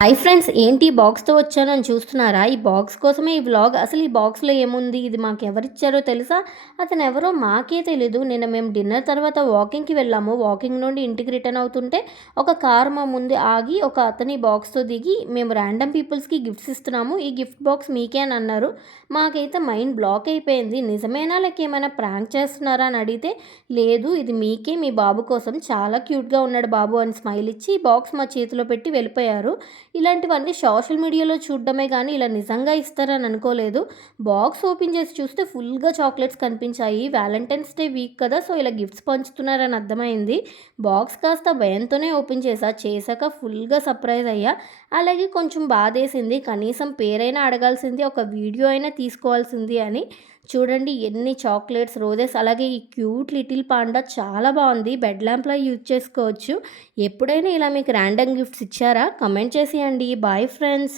Hi friends, ఏంటి బాక్స్‌తో వచ్చానని చూస్తున్నారా? ఈ బాక్స్ కోసమే ఈ వ్లాగ్. అసలు ఈ బాక్స్‌లో ఏముంది? ఇది మాకెవరిచ్చారో తెలుసా? అతనెవరో మాకే తెలీదు. నిన్న మేము డిన్నర్ తర్వాత వాకింగ్‌కి వెళ్ళాము. వాకింగ్ నుండి ఇంటికి రిటర్న్ అవుతుంటే ఒక కారు మా ముందు ఆగి ఒక అతని బాక్స్‌తో దిగి, "మేము ర్యాండమ్ పీపుల్స్‌కి గిఫ్ట్స్ ఇస్తున్నాము. ఈ గిఫ్ట్ బాక్స్ మీకే" అని అన్నారు. మాకైతే మైండ్ బ్లాక్ అయిపోయింది. నిజమేనా? లేక ఏమైనా ప్రాంక్ చేస్తున్నారా అని అడిగితే, "లేదు, ఇది మీకే, మీ బాబు కోసం. చాలా క్యూట్‌గా ఉన్నాడు బాబు" అని స్మైల్ ఇచ్చి ఈ బాక్స్ మా చేతిలో పెట్టి వెళ్ళిపోయారు. ఇలాంటివన్నీ సోషల్ మీడియాలో చూడడమే కానీ ఇలా నిజంగా ఇస్తారని అనుకోలేదు. బాక్స్ ఓపెన్ చేసి చూస్తే ఫుల్‌గా చాక్లెట్స్ కనిపించాయి. వ్యాలంటైన్స్ డే వీక్ కదా! సో, ఇలా గిఫ్ట్స్ పంచుతున్నారని అర్థమైంది. బాక్స్ కాస్త భయంతోనే ఓపెన్ చేశా. చేశాక ఫుల్‌గా సర్ప్రైజ్ అయ్యా. అలాగే కొంచెం బాధేసింది. కనీసం పేరైనా అడగాల్సింది, ఒక వీడియో అయినా తీసుకోవాల్సింది అని. చూడండి ఎన్ని చాక్లెట్స్, రోజెస్, అలాగే ఈ క్యూట్ లిటిల్ పాండా చాలా బావుంది. బెడ్ ల్యాంప్‌లా యూజ్ చేసుకోవచ్చు. ఎప్పుడైనా ఇలా మీకు ర్యాండమ్ గిఫ్ట్స్ ఇచ్చారా? కమెంట్ చేసేయండి. Bye friends.